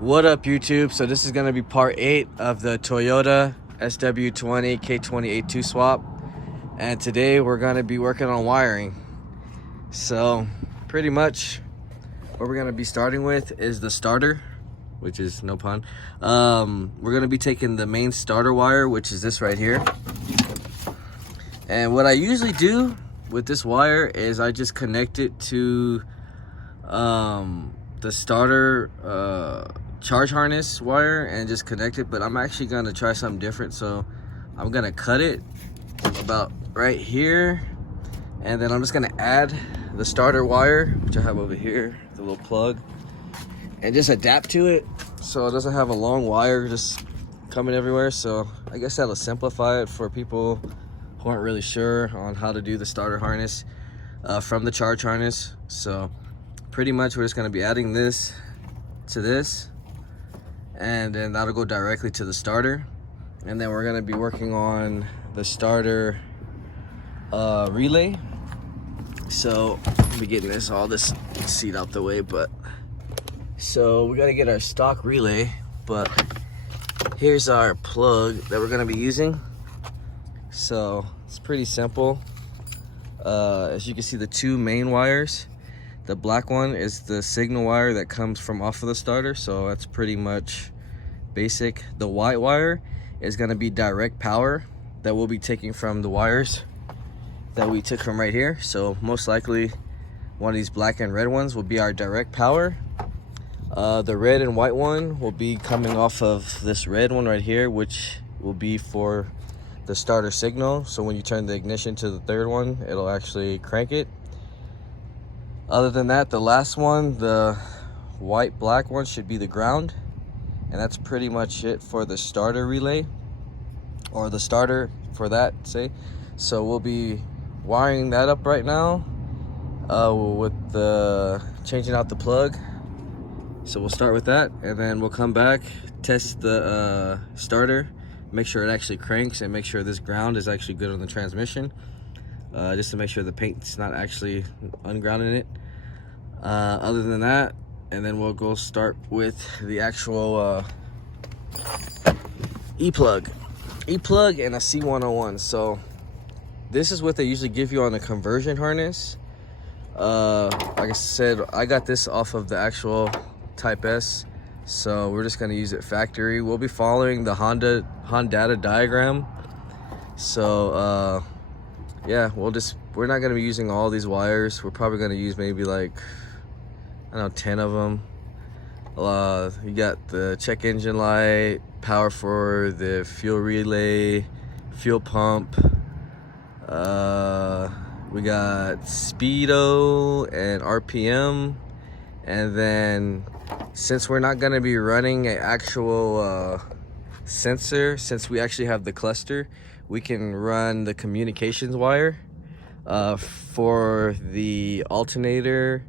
What up, YouTube? So this is going to be part 8 of the Toyota sw20 k20a2 swap, and today we're going to be working on wiring. So pretty much what we're going to be starting with is the starter, which is no pun. We're going to be taking the main starter wire, which is this right here, and what I usually do with this wire is I just connect it to the starter charge harness wire and just connect it. But I'm actually gonna try something different, so I'm gonna cut it about right here, and then I'm just gonna add the starter wire, which I have over here, the little plug, and just adapt to it so it doesn't have a long wire just coming everywhere. So I guess that'll simplify it for people who aren't really sure on how to do the starter harness from the charge harness. So pretty much we're just going to be adding this to this, and then that'll go directly to the starter. And then we're going to be working on the starter relay. So let me get this seat out the way. But so we got to get our stock relay, but here's our plug that we're going to be using. So it's pretty simple. As you can see, the two main wires, the black one is the signal wire that comes from off of the starter, so that's pretty much basic. The white wire is going to be direct power that we'll be taking from the wires that we took from right here. So most likely one of these black and red ones will be our direct power. The red and white one will be coming off of this red one right here, which will be for the starter signal. So when you turn the ignition to the third one, it'll actually crank it. Other than that, the last one, the white black one, should be the ground, and that's pretty much it for the starter relay, or the starter for that, say. So we'll be wiring that up right now with the changing out the plug. So we'll start with that, and then we'll come back, test the starter, make sure it actually cranks, and make sure this ground is actually good on the transmission, just to make sure the paint's not actually ungrounding it. Other than that, and then we'll go start with the actual e-plug and a sw20. So this is what they usually give you on the conversion harness. Like I said, I got this off of the actual Type S, so we're just going to use it factory. We'll be following the Honda diagram. So yeah, we're not going to be using all these wires. We're probably going to use maybe like, I don't know, 10 of them. You got the check engine light, power for the fuel relay, fuel pump. We got speedo and RPM. And then since we're not going to be running an actual sensor, since we actually have the cluster, we can run the communications wire for the alternator,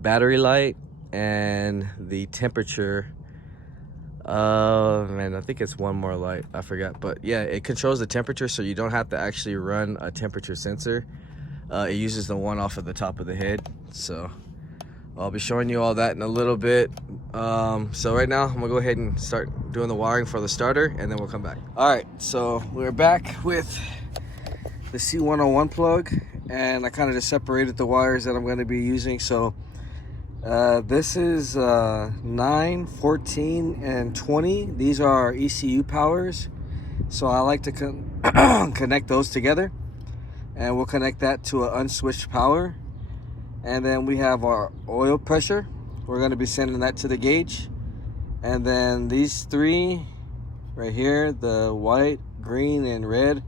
battery light, and the temperature. Man, I think it's one more light, I forgot. But yeah, it controls the temperature, so you don't have to actually run a temperature sensor. It uses the one off of the top of the head. So I'll be showing you all that in a little bit. So right now I'm gonna go ahead and start doing the wiring for the starter, and then we'll come back. All right, so we're back with the sw20 plug, and I kind of just separated the wires that I'm going to be using. So this is 9, 14, and 20. These are our ECU powers, so I like to connect those together, and we'll connect that to an unswitched power. And then we have our oil pressure. We're going to be sending that to the gauge. And then these three right here, the white, green, and red,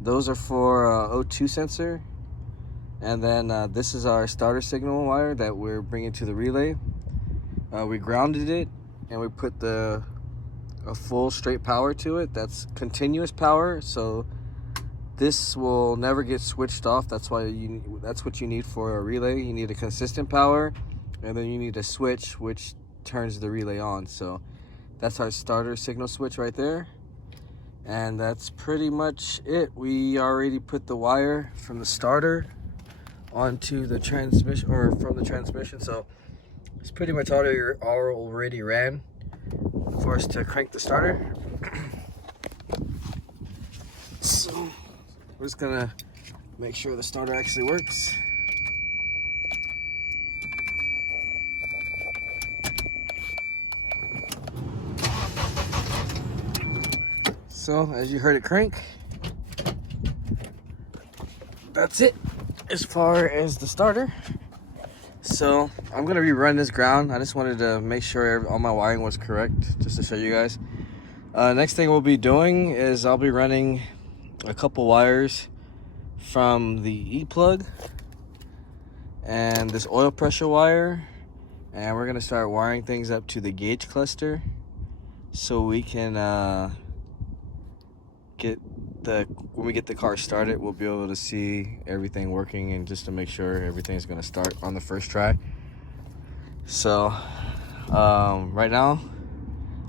those are for O2 sensor. And then this is our starter signal wire that we're bringing to the relay. We grounded it, and we put a full straight power to it. That's continuous power, so this will never get switched off. That's what you need for a relay. You need a consistent power, and then you need a switch which turns the relay on. So that's our starter signal switch right there, and that's pretty much it. We already put the wire from the starter onto the transmission, or from the transmission, so it's pretty much already ran. for us to crank the starter. So we're just gonna make sure the starter actually works. So as you heard it crank, that's it as far as the starter. So I'm gonna rerun this ground. I just wanted to make sure all my wiring was correct, just to show you guys. Next thing we'll be doing is I'll be running a couple wires from the E-plug and this oil pressure wire, and we're gonna start wiring things up to the gauge cluster so we can when we get the car started, we'll be able to see everything working, and just to make sure everything's gonna start on the first try. So right now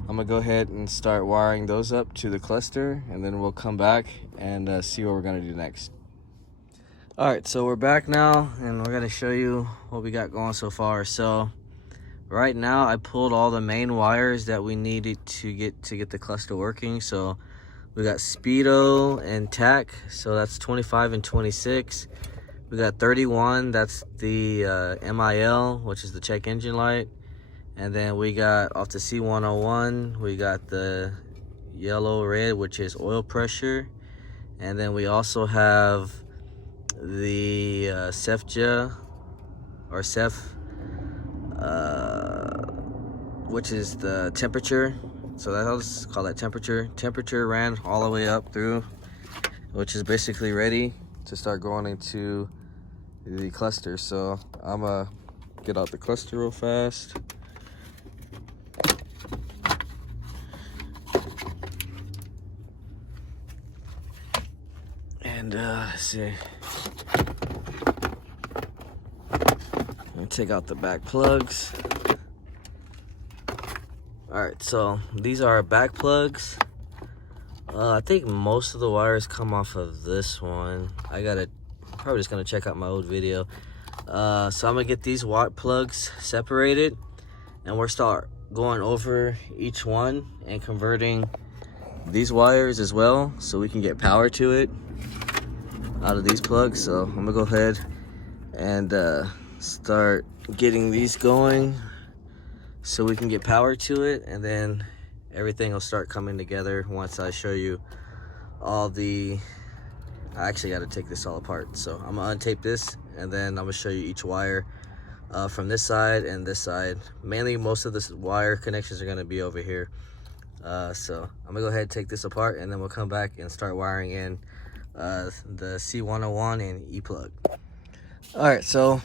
I'm gonna go ahead and start wiring those up to the cluster, and then we'll come back and see what we're gonna do next. All right, so we're back now, and we're gonna show you what we got going so far. So right now I pulled all the main wires that we needed to get the cluster working. So we got speedo and tach, so that's 25 and 26. We got 31, that's the MIL, which is the check engine light. And then we got off the sw20, we got the yellow red, which is oil pressure. And then we also have the sf20 or sf, which is the temperature. So I'll just call that temperature. Temperature ran all the way up through, which is basically ready to start going into the cluster. So I'm gonna get out the cluster real fast. And let's see. Let me take out the back plugs. Alright, so these are our back plugs. I think most of the wires come off of this one. Probably just gonna check out my old video. So I'm gonna get these watt plugs separated, and we'll start going over each one and converting these wires as well, so we can get power to it out of these plugs. So I'm gonna go ahead and start getting these going so we can get power to it, and then everything will start coming together once I show you all the... I actually got to take this all apart, so I'm gonna untape this, and then I'm gonna show you each wire from this side and this side. Mainly most of the wire connections are gonna be over here. So I'm gonna go ahead and take this apart, and then we'll come back and start wiring in the sw20 and E-plug. All right, so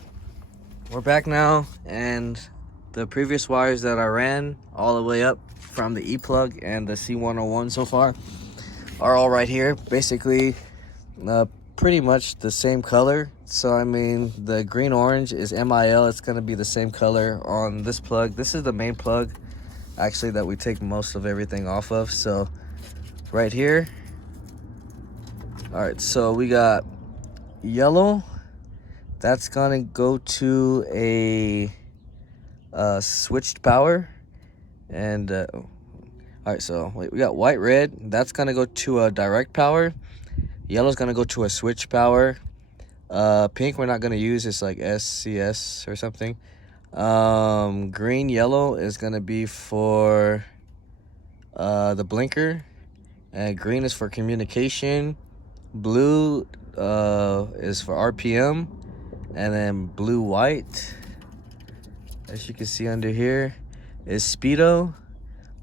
we're back now, and the previous wires that I ran all the way up from the E-plug and the sw20 so far are all right here. Basically, pretty much the same color. So I mean, the green orange is MIL. It's gonna be the same color on this plug. This is the main plug, actually, that we take most of everything off of. So right here. All right, so we got yellow. That's gonna go to a switched power. And all right, so wait, we got white, red. That's gonna go to a direct power. Yellow's gonna go to a switch power. Pink we're not gonna use. It's like SCS or something. Green, yellow is gonna be for the blinker, and green is for communication. Blue is for RPM, and then blue, white, as you can see under here, is speedo.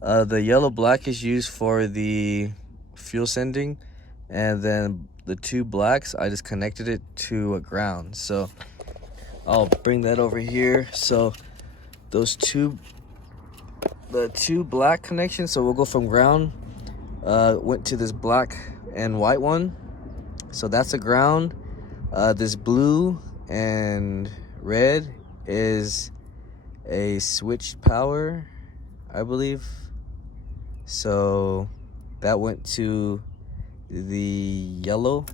The yellow, black is used for the fuel sending, and then the two blacks, I just connected it to a ground. So I'll bring that over here. So the two black connections, so we'll go from ground, went to this black and white one. So that's a ground. This blue and red is a switched power, I believe. So that went to the yellow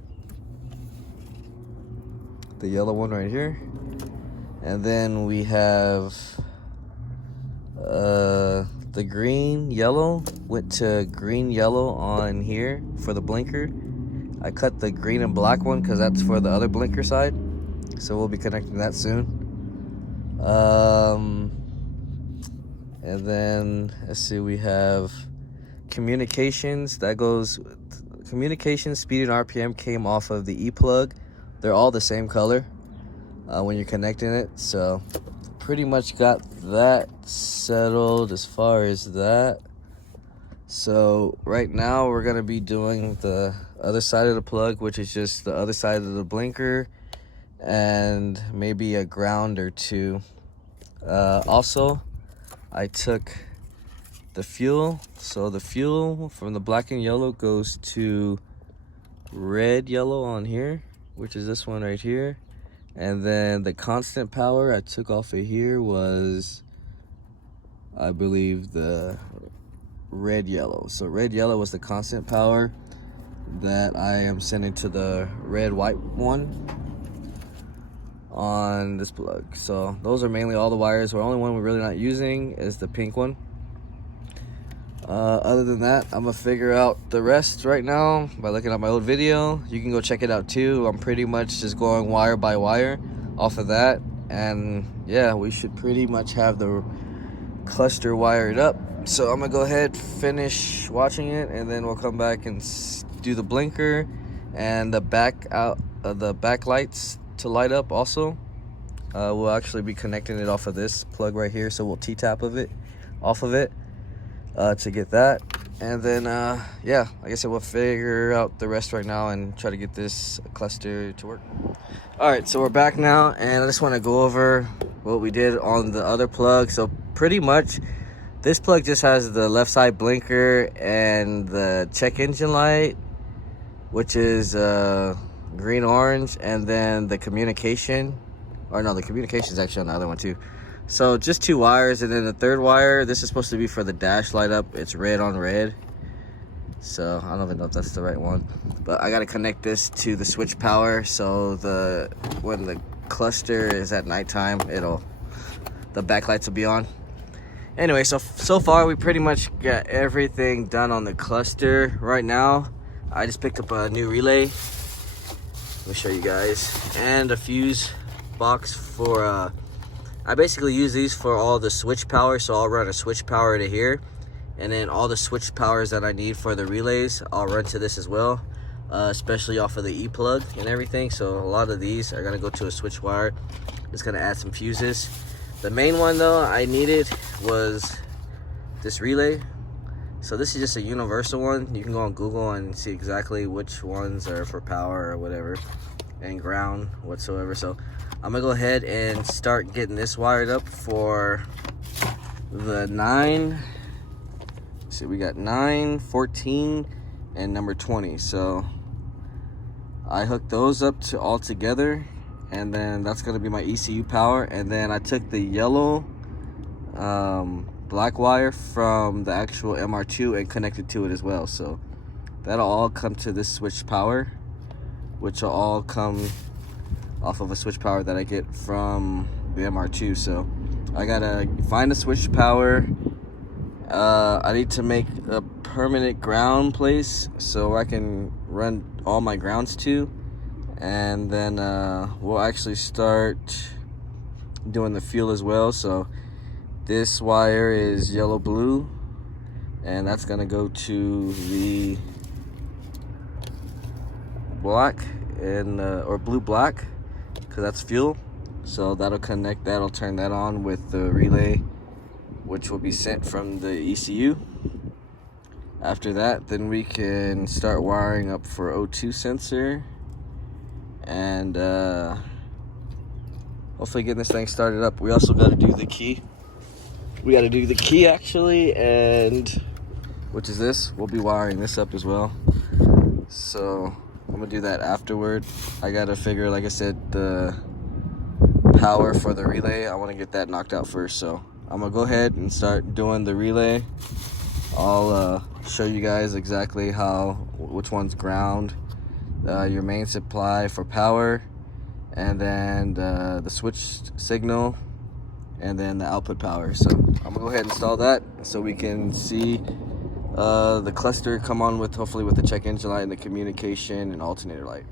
one right here. And then we have the the green yellow went to green yellow on here for the blinker. I cut the green and black one because that's for the other blinker side, so we'll be connecting that soon. And then let's see, we have communications. That goes, communication speed and RPM came off of the E-plug. They're all the same color when you're connecting it, so pretty much got that settled as far as that. So right now we're gonna be doing the other side of the plug, which is just the other side of the blinker and maybe a ground or two. Also, I took the fuel. So the fuel from the black and yellow goes to red yellow on here, which is this one right here. And then the constant power I took off of here was, I believe, the red yellow. So red yellow was the constant power that I am sending to the red white one on this plug. So those are mainly all the wires. The only one we're really not using is the pink one. Other than that, I'm gonna figure out the rest right now by looking at my old video. You can go check it out too. I'm pretty much just going wire by wire off of that, and yeah, we should pretty much have the cluster wired up. So I'm gonna go ahead, finish watching it, and then we'll come back and do the blinker and the back lights to light up like we'll actually be connecting it off of this plug right here, so we'll T-tap off of it to get that. And then yeah, like I said, we'll figure out the rest right now and try to get this cluster to work. All right, so we're back now, and I just want to go over what we did on the other plug. So pretty much this plug just has the left side blinker and the check engine light, which is green orange, and then the communication, or no, the communication is actually on the other one too. So just two wires, and then the third wire, this is supposed to be for the dash light up. It's red on red, so I don't even know if that's the right one, but I got to connect this to the switch power, so when the cluster is at nighttime, the backlights will be on. Anyway, so far we pretty much got everything done on the cluster. Right now I just picked up a new relay, let me show you guys, and a fuse box for I basically use these for all the switch power. So I'll run a switch power to here, and then all the switch powers that I need for the relays I'll run to this as well, especially off of the E-plug and everything. So a lot of these are gonna go to a switch wire. Just gonna add some fuses. The main one though I needed was this relay. So this is just a universal one. You can go on Google and see exactly which ones are for power or whatever, and ground whatsoever. So I'm gonna go ahead and start getting this wired up for the 9. So we got 9, 14, and number 20. So I hooked those up to all together, and then that's gonna be my ECU power. And then I took the yellow black wire from the actual mr2 and connected to it as well. So that'll all come to this switch power, which will all come off of a switch power that I get from the mr2. So I gotta find a switch power. I need to make a permanent ground place so I can run all my grounds to, and then we'll actually start doing the fuel as well. So this wire is yellow blue, and that's gonna go to the black and or blue black, because that's fuel. So that'll connect, that'll turn that on with the relay, which will be sent from the ECU. After that, then we can start wiring up for O2 sensor, and hopefully getting this thing started up. We also got to do the key. We got to do the key actually, and which is this. We'll be wiring this up as well. So I'm gonna do that afterward. I gotta figure, like I said, the power for the relay. I want to get that knocked out first. So I'm gonna go ahead and start doing the relay. I'll show you guys exactly which one's ground, your main supply for power, and then the switch signal, and then the output power. So I'm gonna go ahead and install that so we can see the cluster come on with, hopefully with the check engine light and the communication and alternator light.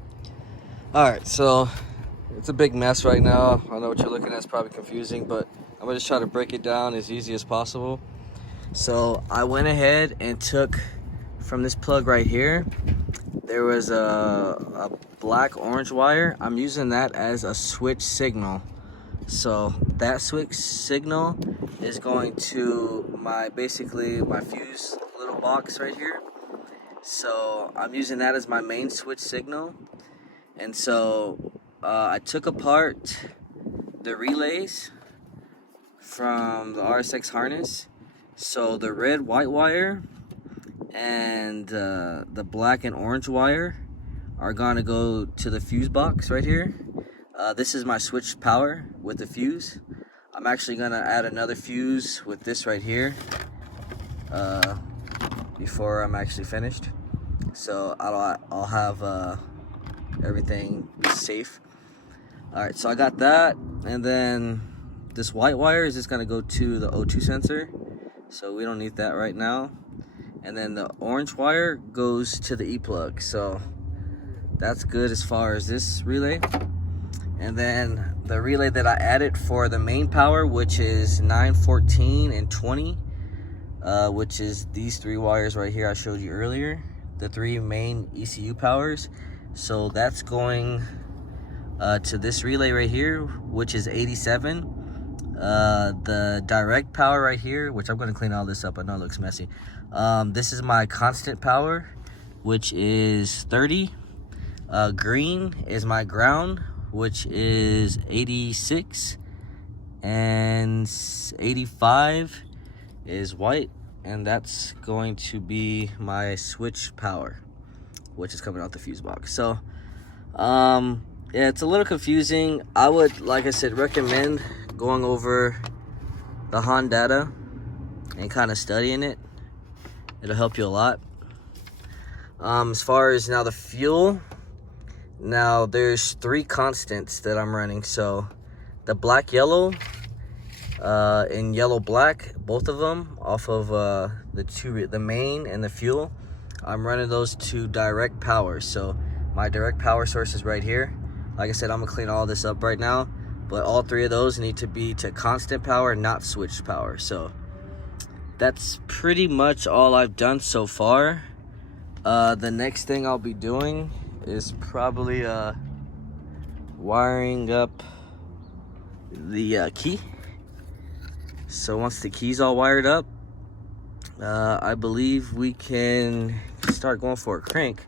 All right, so it's a big mess right now. I know what you're looking at is probably confusing, but I'm gonna just try to break it down as easy as possible. So I went ahead and took from this plug right here, there was a black orange wire. I'm using that as a switch signal. So that switch signal is going to basically my fuse little box right here. So I'm using that as my main switch signal. And so I took apart the relays from the RSX harness. So the red white wire and the black and orange wire are gonna go to the fuse box right here. This is my switch power with the fuse. I'm actually gonna add another fuse with this right here before I'm actually finished. So I'll have everything safe. All right, so I got that, and then this white wire is just gonna go to the O2 sensor. So we don't need that right now. And then the orange wire goes to the E-plug. So that's good as far as this relay. And then the relay that I added for the main power, which is 9, 14, and 20, which is these 3 wires right here I showed you earlier, the 3 main ECU powers. So that's going to this relay right here, which is 87. The direct power right here, which I'm going to clean all this up, I know it looks messy. This is my constant power, which is 30. Green is my ground, which is 86, and 85 is white, and that's going to be my switch power, which is coming out the fuse box. So yeah, it's a little confusing. I would, like I said, recommend going over the HON data and kind of studying it. It'll help you a lot. As far as now the fuel, now there's 3 constants that I'm running. So the black yellow and yellow black, both of them off of the main and the fuel, I'm running those to direct power. So my direct power source is right here. Like I said, I'm gonna clean all this up right now, but all 3 of those need to be to constant power, not switched power. So that's pretty much all I've done so far. The next thing I'll be doing is probably wiring up the key. So once the key's all wired up, I believe we can start going for a crank.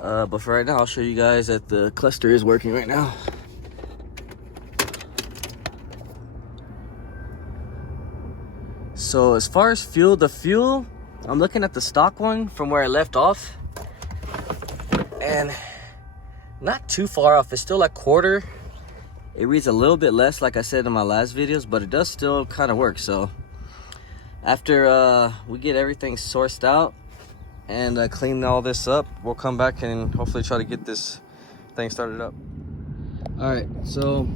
But for right now, I'll show you guys that the cluster is working right now. So as far as fuel, the fuel, I'm looking at the stock one from where I left off, and not too far off. It's still like quarter. It reads a little bit less, like I said in my last videos, but it does still kind of work. So after we get everything sourced out and clean all this up, we'll come back and hopefully try to get this thing started up. All right, so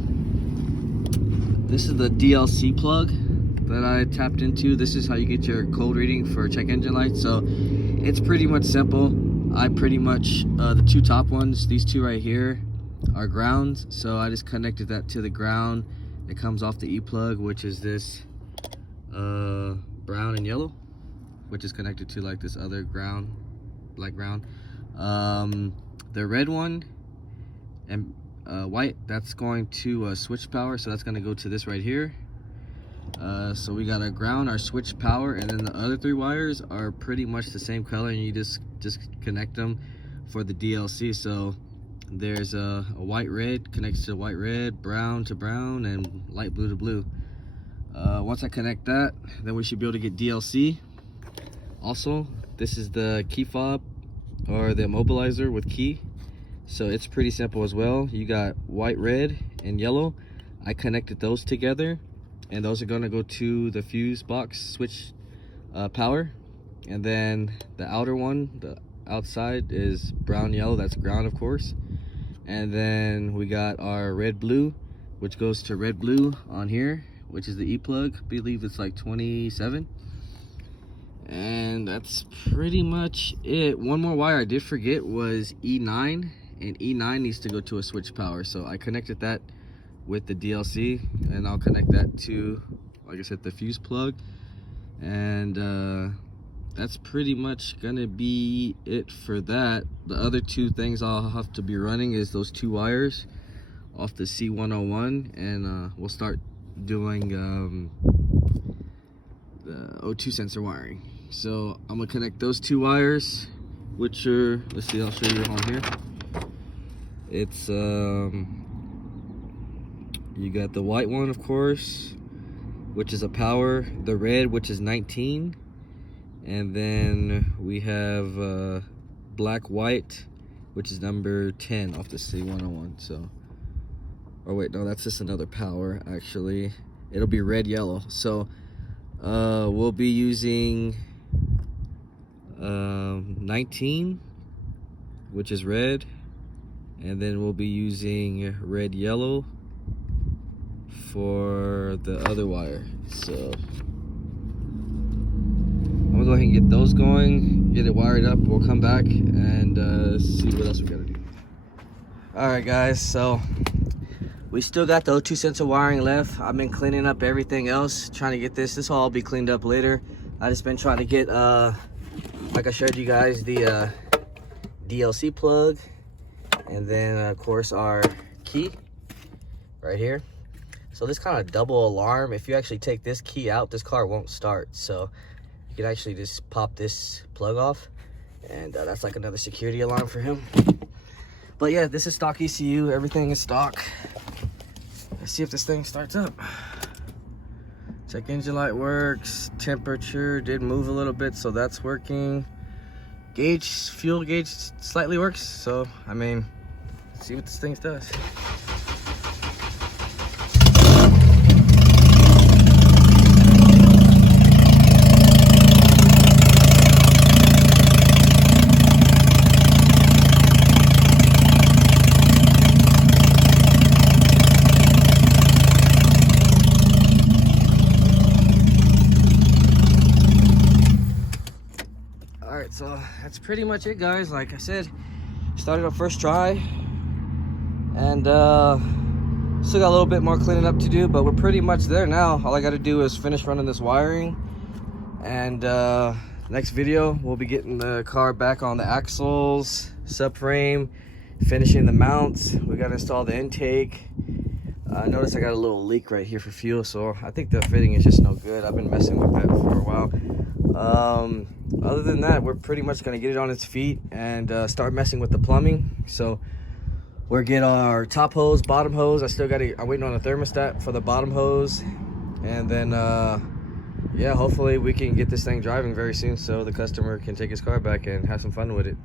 this is the DLC plug that I tapped into. This is how you get your code reading for check engine light. So it's pretty much simple. I pretty much the 2 top ones, these 2 right here, are grounds. So I just connected that to the ground. It comes off the E-plug, which is this brown and yellow, which is connected to like this other ground, black ground. The red one and white, that's going to switch power. So that's going to go to this right here. So we got our ground, our switch power, and then the other 3 wires are pretty much the same color, and you just connect them for the DLC. So there's a white red connects to white red, brown to brown, and light blue to blue. Once I connect that, then we should be able to get DLC. Also, this is the key fob or the immobilizer with key. So it's pretty simple as well. You got white, red, and yellow. I connected those together, and those are gonna go to the fuse box switch power. And then the outer one, the outside, is brown yellow, that's ground of course. And then we got our red blue, which goes to red blue on here, which is the E plug. I believe it's like 27. And that's pretty much it. One more wire I did forget was E9, and E9 needs to go to a switch power. So I connected that with the DLC, and I'll connect that to, like I said, the fuse plug. And that's pretty much gonna be it for that. The other two things I'll have to be running is those two wires off the sw20, and we'll start doing the O2 sensor wiring. So I'm gonna connect those two wires, which are, let's see, I'll show you on here. It's you got the white one, of course, which is a power, the red, which is 19, and then we have black white, which is number 10 off the C101. So, oh wait, no, that's just another power. Actually, it'll be red yellow. So we'll be using 19, which is red, and then we'll be using red yellow for the other wire. So I'm gonna go ahead and get those going, get it wired up. We'll come back and see what else we gotta do. All right, guys, so we still got the O2 sensor wiring left. I've been cleaning up everything else, trying to get this will all be cleaned up later. I just been trying to get like I showed you guys, the DLC plug, and then of course our key right here. So this kind of double alarm, if you actually take this key out, this car won't start. So you can actually just pop this plug off, and that's like another security alarm for him. But yeah, this is stock ECU, everything is stock. Let's see if this thing starts up. Check engine light works, temperature did move a little bit, so that's working. Gauge, fuel gauge slightly works, so I mean, let's see what this thing does. So that's pretty much it, guys. Like I said, started our first try, and still got a little bit more cleaning up to do, but we're pretty much there now. All I got to do is finish running this wiring, and next video we'll be getting the car back on the axles, subframe, finishing the mounts. We got to install the intake. Notice I got a little leak right here for fuel, so I think the fitting is just no good. I've been messing with that for a while. Other than that, we're pretty much going to get it on its feet and start messing with the plumbing. So we'll get our top hose, bottom hose. I'm waiting on a thermostat for the bottom hose, and then yeah, hopefully we can get this thing driving very soon so the customer can take his car back and have some fun with it.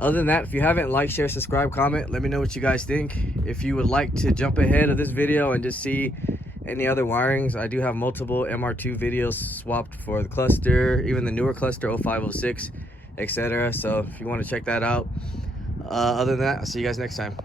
Other than that, if you haven't, like, share, subscribe, comment, let me know what you guys think. If you would like to jump ahead of this video and just see any other wirings, I do have multiple MR2 videos swapped for the cluster, even the newer cluster 0506, etc. So if you want to check that out. Other than that, I'll see you guys next time.